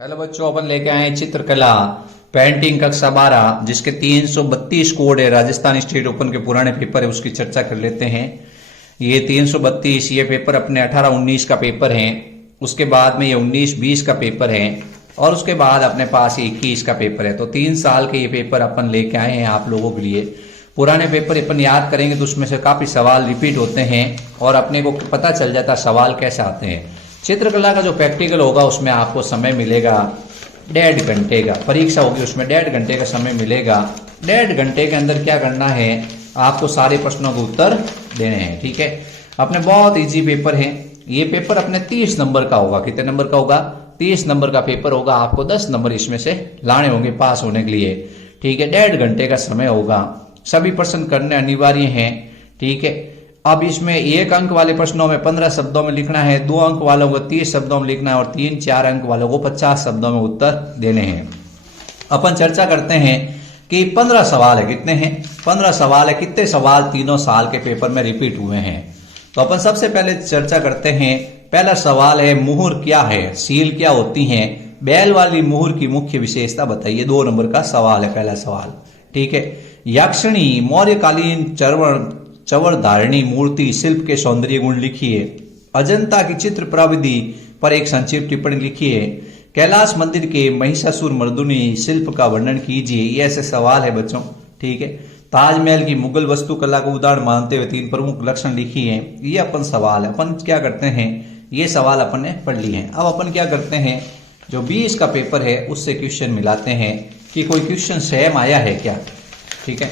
Hello बच्चों, अपन लेके आए हैं चित्रकला पेंटिंग कक्षा 12 जिसके 332 कोड है। राजस्थान स्टेट ओपन के पुराने पेपर है, उसकी चर्चा कर लेते हैं। ये 332 ये पेपर अपने 18-19 का पेपर है। उसके बाद में ये 19-20 का पेपर है और उसके बाद अपने पास 21 का पेपर है। तो 3 साल के ये पेपर अपन लेके आए हैं आप लोगों के लिए। पुराने पेपर अपन याद करेंगे तो उसमें से काफी सवाल रिपीट होते हैं और अपने को पता चल जाता है सवाल कैसे आते हैं। चित्रकला का जो प्रैक्टिकल होगा उसमें आपको समय मिलेगा 1.5 घंटे का। परीक्षा होगी उसमें 1.5 घंटे का समय मिलेगा। 1.5 घंटे के अंदर क्या करना है, आपको सारे प्रश्नों के उत्तर देने हैं। ठीक है, अपने बहुत इजी पेपर है ये। पेपर अपने 30 नंबर का होगा। कितने नंबर का होगा? 30 नंबर का पेपर होगा। आपको 10 नंबर इसमें से लाने होंगे पास होने के लिए। ठीक है, 1.5 घंटे का समय होगा। सभी प्रश्न करने अनिवार्य हैं। ठीक है, अब इसमें 1 अंक वाले प्रश्नों में 15 शब्दों में लिखना है, 2 अंक वालों को 30 शब्दों में लिखना है और 3-4 अंक वालों को 50 शब्दों में उत्तर देने हैं। अपन चर्चा करते हैं कि 15 सवाल है। कितने हैं? 15 सवाल है। कितने सवाल तीनों साल के पेपर में रिपीट हुए हैं? तो अपन सबसे पहले चर्चा करते हैं। पहला सवाल है, मुहर क्या है, सील क्या होती है, बैल वाली मुहर की मुख्य विशेषता बताइए। 2 नंबर का सवाल है पहला सवाल। ठीक है, याक्षिणी मौर्यकालीन चवरधारिणी मूर्ति शिल्प के सौंदर्य गुण लिखिए। अजंता की चित्र प्रविधि पर एक संक्षिप्त टिप्पणी लिखिए। कैलाश मंदिर के महिषासुर मर्दुनी शिल्प का वर्णन कीजिए। ये ऐसे सवाल है बच्चों। ठीक है, ताजमहल की मुगल वास्तुकला को उदाहरण मानते हुए 3 प्रमुख लक्षण लिखिए। ये अपन सवाल है। अपन क्या करते हैं, ये सवाल अपन ने पढ़ लिए हैं। अब अपन क्या करते हैं, जो 20 का पेपर है उससे क्वेश्चन मिलाते हैं कि कोई क्वेश्चन सेम आया है क्या। ठीक है,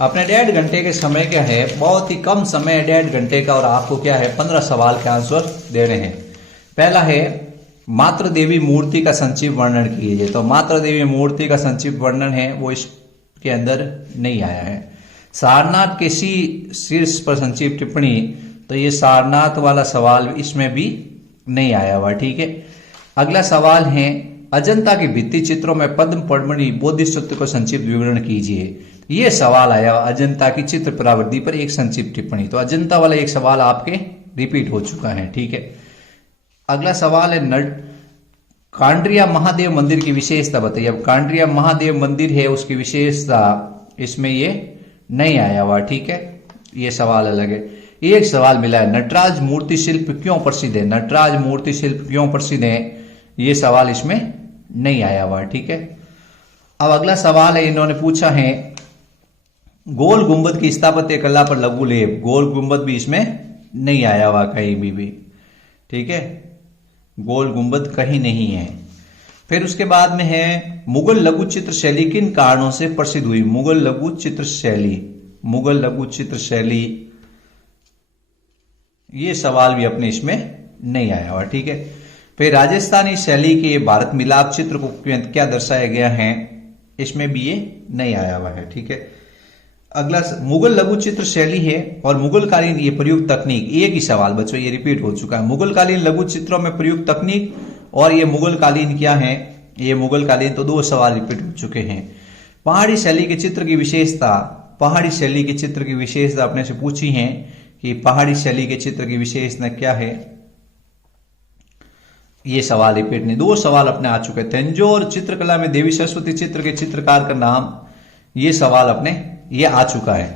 अपने 1.5 घंटे के समय क्या है, बहुत ही कम समय है 1.5 घंटे का, और आपको क्या है 15 सवाल के आंसर देने हैं। पहला है, मातृ देवी मूर्ति का संक्षिप्त वर्णन कीजिए। तो मातृ देवी मूर्ति का संक्षिप्त वर्णन है वो इसके अंदर नहीं आया है। सारनाथ के शीर्ष पर संक्षिप्त टिप्पणी, तो ये सारनाथ वाला सवाल इसमें भी नहीं आया हुआ। ठीक है, अगला सवाल है, अजंता के भित्ति चित्रों में पद्म पद्मणि बोधिसत्व को संक्षिप्त विवरण कीजिए। ये सवाल आया अजंता की चित्र प्रवृत्ति पर एक संक्षिप्त टिप्पणी। तो अजंता वाला एक सवाल आपके रिपीट हो चुका है। ठीक है, अगला सवाल है, कांड्रिया महादेव मंदिर की विशेषता बताइए। अब कांड्रिया महादेव मंदिर है उसकी विशेषता इसमें ये नहीं आया हुआ। ठीक है, ये सवाल अलग है। एक सवाल मिला है, नटराज मूर्ति शिल्प क्यों प्रसिद्ध है। नटराज मूर्ति शिल्प क्यों प्रसिद्ध है, ये सवाल इसमें नहीं आया हुआ। ठीक है, अब अगला सवाल है, इन्होंने पूछा है, गोल गुंबद की स्थापत्य कला पर लघु लेप। गोल गुंबद भी इसमें नहीं आया हुआ कहीं भी। ठीक है, गोल गुंबद कहीं नहीं है। फिर उसके बाद में है, मुगल लघु चित्र शैली किन कारणों से प्रसिद्ध हुई। मुगल लघु चित्र शैली, मुगल लघु चित्र शैली, ये सवाल भी अपने इसमें नहीं आया हुआ। ठीक है, फिर राजस्थानी शैली के भारत मिलाप चित्र को क्या दर्शाया गया है, इसमें भी ये नहीं आया हुआ है। ठीक है, अगला, मुगल लघु चित्र शैली है और मुगल कालीन ये प्रयुक्त तकनीक। एक ही सवाल बच्चों, ये रिपीट हो चुका है। मुगल कालीन लघु चित्रों में प्रयुक्त तकनीक और ये मुगल कालीन क्या है, ये मुगल कालीन। तो 2 सवाल रिपीट हो चुके हैं। पहाड़ी शैली के चित्र की विशेषता, पहाड़ी शैली के चित्र की विशेषता अपने से पूछी है कि पहाड़ी शैली के चित्र की विशेषता क्या है, ये सवाल रिपीट नहीं। 2 सवाल अपने आ चुके। तंजौर चित्रकला में देवी सरस्वती चित्र के चित्रकार का नाम, ये सवाल अपने ये आ चुका है।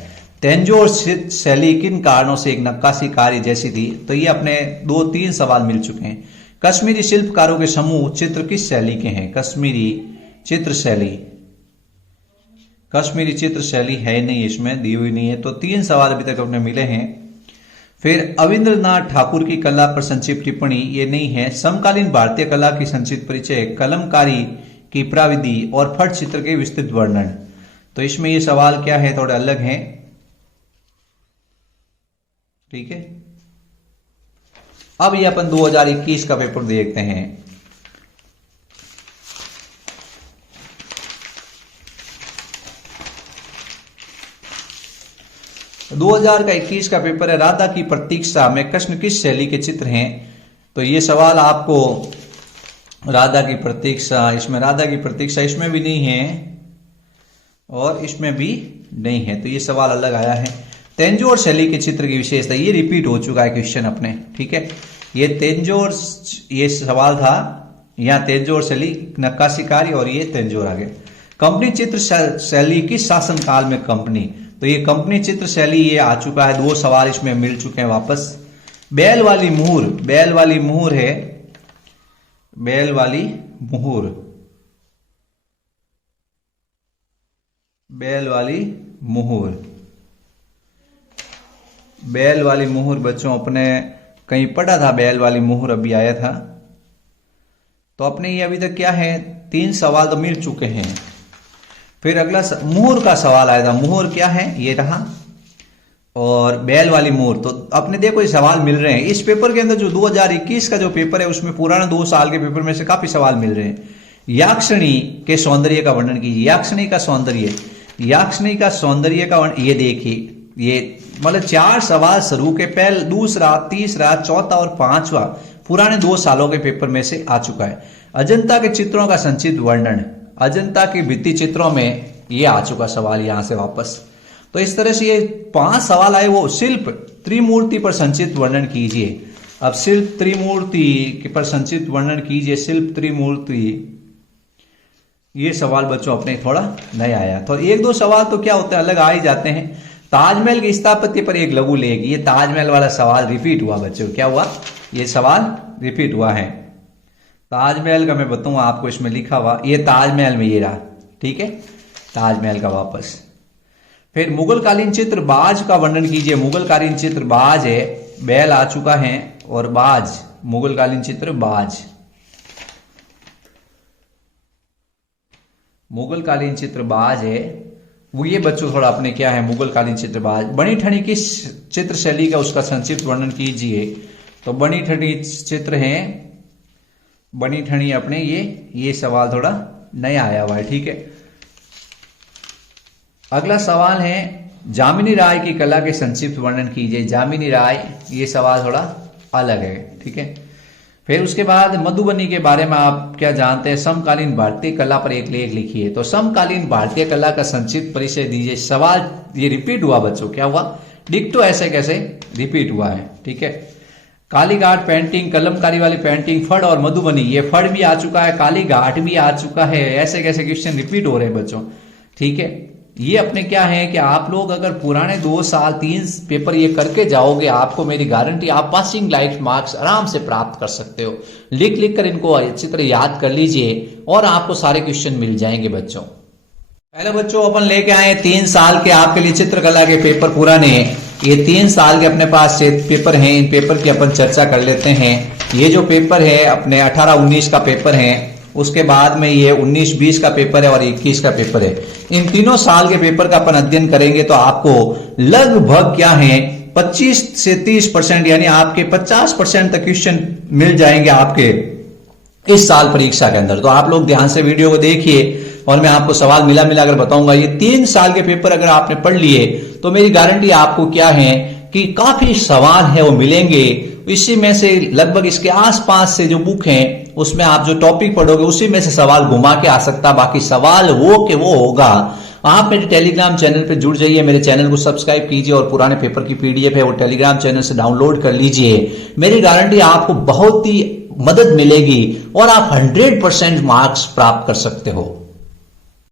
तंजौर शैली किन कारणों से एक नक्काशी कार्य जैसी थी, तो ये अपने 2-3 सवाल मिल चुके हैं। कश्मीरी शिल्पकारों के समूह चित्र किस शैली के हैं। कश्मीरी चित्र शैली, कश्मीरी चित्र शैली है नहीं, इसमें दी हुई नहीं है। तो 3 सवाल अभी तक अपने मिले हैं। फिर अविंद्रनाथ ठाकुर की कला पर संक्षिप्त टिप्पणी, ये नहीं है। समकालीन भारतीय कला की संक्षिप्त परिचय, कलमकारी की प्रविधि और फट चित्र के विस्तृत वर्णन। तो इसमें ये सवाल क्या है, थोड़े अलग हैं। ठीक है, अब ये अपन 2021 का पेपर देखते हैं। तो 2021 का पेपर है, राधा की प्रतीक्षा में कृष्ण किस शैली के चित्र हैं। तो ये सवाल आपको राधा की प्रतीक्षा, इसमें राधा की प्रतीक्षा इसमें भी नहीं है और इसमें भी नहीं है। तो ये सवाल अलग आया है। तंजौर शैली के चित्र की विशेषता, ये रिपीट हो चुका है क्वेश्चन अपने। ठीक है, ये तंजौर, ये सवाल था यहाँ तेंजोर शैली नक्काशीकारी और ये तेंजोर आ गए। कंपनी चित्र शैली किस शासन काल में कंपनी, तो ये कंपनी चित्र शैली ये आ चुका है, 2 सवाल इसमें मिल चुके हैं वापस। बैल वाली मुहर, बैल वाली मुहर है, बैल वाली मुहर, बैल वाली मुहर, बैल वाली मुहर बच्चों अपने कहीं पढ़ा था, बैल वाली मुहर अभी आया था। तो अपने ये अभी तक क्या है, 3 सवाल तो मिल चुके हैं। फिर अगला मुहर का सवाल आया था, मुहर क्या है ये रहा, और बैल वाली मुहर। तो अपने देखो ये सवाल मिल रहे हैं इस पेपर के अंदर, जो 2021 का जो पेपर है उसमें पुराना 2 साल के पेपर में से काफी सवाल मिल रहे हैं। याक्षणी के सौंदर्य का वर्णन कीजिए। याक्षणी का सौंदर्य, याक्षणी का सौंदर्य का वर्णन, ये देखिए ये मतलब 4 सवाल शुरू के पहले, दूसरा, तीसरा, चौथा और 5वां पुराने 2 सालों के पेपर में से आ चुका है। अजंता के चित्रों का संक्षिप्त वर्णन, अजंता के भित्ति चित्रों में ये आ चुका सवाल यहां से वापस। तो इस तरह से ये 5 सवाल आए। वो शिल्प त्रिमूर्ति पर संक्षिप्त वर्णन कीजिए। अब शिल्प त्रिमूर्ति पर संक्षिप्त वर्णन कीजिए, शिल्प त्रिमूर्ति, ये सवाल बच्चों अपने थोड़ा नया आया। तो 1-2 सवाल तो क्या होते हैं, अलग आ ही जाते हैं। ताजमहल की स्थापत्य पर एक लघु लेख, ये ताजमहल वाला सवाल रिपीट हुआ बच्चों। क्या हुआ, ये सवाल रिपीट हुआ है। ताजमहल का मैं बताऊंगा आपको, इसमें लिखा हुआ ये ताजमहल में ये रहा, ठीक है, ताजमहल का वापस। फिर मुगल कालीन चित्र बाज का वर्णन कीजिए। मुगल कालीन चित्र बाज है, बैल आ चुका है और बाज, मुगल कालीन चित्र बाज, मुगल कालीन चित्र बाज है वो। ये बच्चों थोड़ा अपने क्या है, मुगल कालीन चित्र बाज। बनी ठनी किस चित्र शैली का, उसका संक्षिप्त वर्णन कीजिए। तो बनी ठनी चित्र है, बनी ठनी अपने ये सवाल थोड़ा नया आया हुआ है, ठीक है। अगला सवाल है जामिनी राय की कला के संक्षिप्त वर्णन कीजिए। जामिनी राय, ये सवाल थोड़ा अलग है, ठीक है। फिर उसके बाद मधुबनी के बारे में आप क्या जानते हैं, समकालीन भारतीय कला पर एक लेख लिखिए। तो समकालीन भारतीय कला का संक्षिप्त परिचय दीजिए। सवाल ये रिपीट हुआ बच्चों, क्या हुआ, डिक्टो ऐसे कैसे रिपीट हुआ है, ठीक है। कालीघाट पेंटिंग, कलमकारी वाली पेंटिंग, फड़ और मधुबनी, ये फड़ भी आ चुका है, कालीघाट भी आ चुका है। ऐसे कैसे क्वेश्चन रिपीट हो रहे हैं बच्चों, ठीक है। ये अपने क्या है कि आप लोग अगर पुराने 2 साल 3 पेपर ये करके जाओगे, आपको मेरी गारंटी, आप पासिंग लाइफ मार्क्स आराम से प्राप्त कर सकते हो। लिख लिख कर इनको अच्छी तरह याद कर लीजिए और आपको सारे क्वेश्चन मिल जाएंगे बच्चों। पहले बच्चों अपन लेके आए 3 साल के आपके लिए चित्रकला के पेपर पुराने हैं। ये 3 साल के अपने पास पेपर हैं, इन पेपर की अपन चर्चा कर लेते हैं। ये जो पेपर है अपने 18-19 का पेपर है, उसके बाद में ये 19-20 का पेपर है और 21 का पेपर है। इन तीनों साल के पेपर का अपन अध्ययन करेंगे तो आपको लगभग क्या है 25 से 30% यानी आपके 50% तक क्वेश्चन मिल जाएंगे आपके इस साल परीक्षा के अंदर। तो आप लोग ध्यान से वीडियो को देखिए और मैं आपको सवाल मिला कर बताऊंगा। ये 3 साल के पेपर अगर आपने पढ़ लिए तो मेरी गारंटी आपको क्या है कि काफी सवाल है वो मिलेंगे। इसी में से लगभग इसके आसपास से जो बुक है उसमें आप जो टॉपिक पढ़ोगे उसी में से सवाल घुमा के आ सकता, बाकी सवाल वो के वो होगा। आप मेरे टेलीग्राम चैनल पे जुड़ जाइए, मेरे चैनल को सब्सक्राइब कीजिए और पुराने पेपर की पीडीएफ है वो टेलीग्राम चैनल से डाउनलोड कर लीजिए। मेरी गारंटी आपको बहुत ही मदद मिलेगी और आप 100% मार्क्स प्राप्त कर सकते हो।